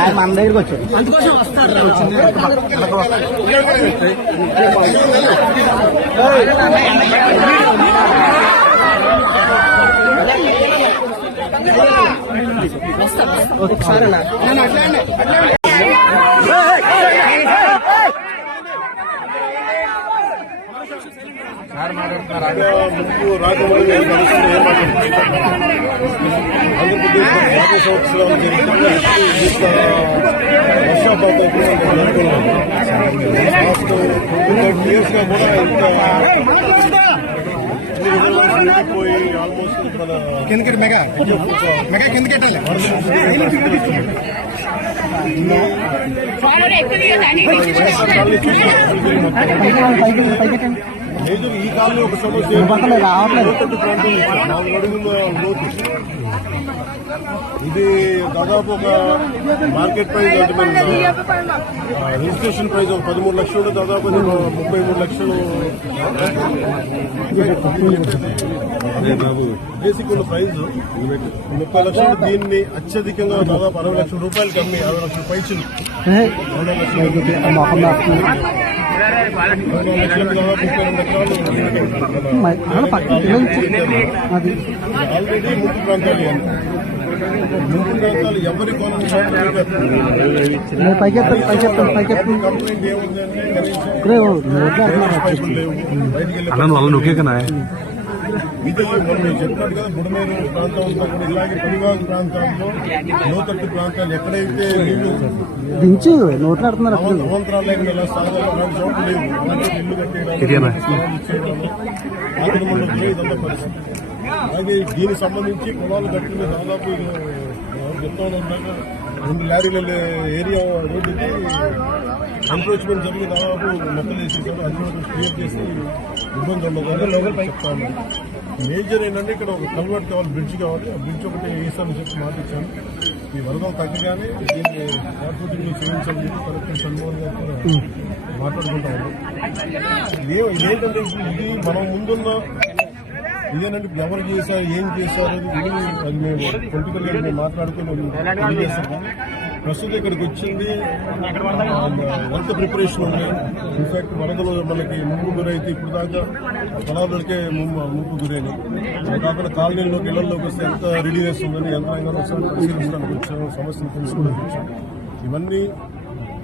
ఆయన మన దగ్గరికి వచ్చారు, అందుకోసం వస్తారు. ఒకసారి ముందు రాజమౌళి ఆంధ్రప్రదేశ్ 50 సంవత్సరాలు వర్షాపాతం లాస్ట్ 20 years గా కూడా ఇంత పోయి ఆల్మోస్ట్ మన కిందకి మెగా కిందకెట్టాలి. మేజర్ ఈ కాలంలో ఒక సమస్య లోతట్టు ప్రాంతం 4 అడుగుల లోతు. ఇది దాదాపు ఒక మార్కెట్ ప్రైస్ అంటే మన రిజిస్ట్రేషన్ ప్రైస్ ఒక 13 లక్షలు, దాదాపు 33 లక్షలు బేసిక్ ఉన్న ప్రైజ్ 30 లక్షలు. దీన్ని అత్యధికంగా దాదాపు 60 లక్షల రూపాయలకి అమ్మి 60 లక్షల పైసలు 60 లక్షలు ఆల్రెడీ ముంపు ప్రాంతాలు ఎవరి కంప్లైంట్ ఏముందంటే ఇది మనం చెప్పినట్టు కదా, బుడమేరు ప్రాంతం అంతా కూడా ఇలాగే పరివాహక ప్రాంతాల్లో లోతట్టు ప్రాంతాలు ఎక్కడైతే నీళ్లు అవంతరాలు లేకుండా ఇలా స్థానాలు చోట్లు లేవు, ఇల్లు కట్టేయడం ఇదంతా పరిస్థితి. అలాగే దీనికి సంబంధించి పొలాలు కట్టిన దాదాపు చెప్తాను 2 లారీల ఏరియా రోడ్డుకి ఎన్క్రోచ్మెంట్ జరిగి దాదాపు మొక్కలు వేసేసారు. అది కూడా క్లియర్ చేసి ఇబ్బంది ఉండదు చెప్తాను. మేజర్ ఏంటంటే ఇక్కడ ఒక కన్వర్ట్ కావాలి, బ్రిడ్జ్ కావాలి. ఆ బ్రిడ్జ్ ఒకటి వేసామని చెప్పి మాటిచ్చాను. ఈ వరదలు తగ్గగానే దీన్ని కార్పొరేటింగ్ చేయించండి కలెక్టర్ సన్మోహన్ గారు కూడా మాట్లాడుకుంటాము. ఇదేంటంటే ఇది మనం ముందున్న ఇదేనంటే ఎవరు చేశారు, ఏం చేశారు అది మేము పొలిటికల్ గా మేము మాట్లాడుకుని తెలియజేస్తాము. ప్రస్తుతం ఇక్కడికి వచ్చింది ఎంత ప్రిపరేషన్ ఉంది. ఇన్ఫాక్ట్ వరదలు మనకి ముంపు గురైతే ఇప్పుడు దాకా పొలాలకే ముంపు గురైంది. కాకుండా కాలనీలోకి ఇళ్లలోకి వస్తే ఎంత రెడీనెస్ ఉందని యంత్రాంగాన్ని ఒకసారి పరిశీలించడానికి వచ్చాము, సమస్యలు తెలుసుకోవడానికి వచ్చాము. ఇవన్నీ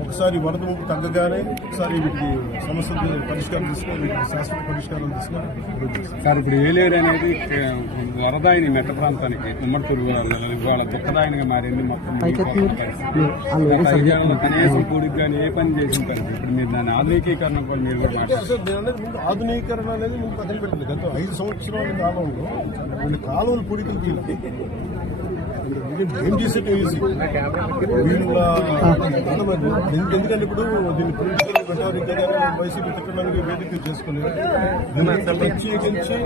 ఒకసారి వరద ముంపు తగ్గగానే ఒకసారి వీటికి సమస్యలు పరిష్కారం తీసుకొని వీటికి శాశ్వత పరిష్కారం తీసుకొని సార్ ఇప్పుడు ఏలేరు అనేది వరద అయిన మెట్ట ప్రాంతానికి ఉమ్మడిపూర్ ఇవాళ బుక్కదాయనగా మారింది. మొత్తం కనీసం కూడికి కానీ ఏ పని చేసిన పరిస్థితి. ఇప్పుడు మీరు దాని ఆధునికీకరణ కూడా మీరు ముందు ఆధునీకరణ అనేది ముందు పక్కన పెట్టింది. గత 5 సంవత్సరాల కాలంలో కొన్ని కాలువలు పొడికలు ఏం చేసేట్టు ఈజీ వీళ్ళ ఎందుకంటే ఇప్పుడు దీన్ని పొలిటికల్ మెటారిటీ వైసీపీ తిట్టడానికి వేదిక చేసుకుని ప్రత్యేకించి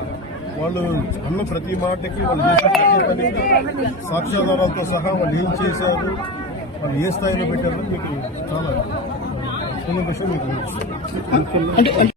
వాళ్ళు అన్న ప్రతి మాటకి వాళ్ళు చేసిన ప్రతి పనికి సాక్ష్యాధారాలతో సహా వాళ్ళు ఏం చేశారు, వాళ్ళు ఏ స్థాయిలో పెట్టారో మీకు చాలా చిన్న విషయం మీకు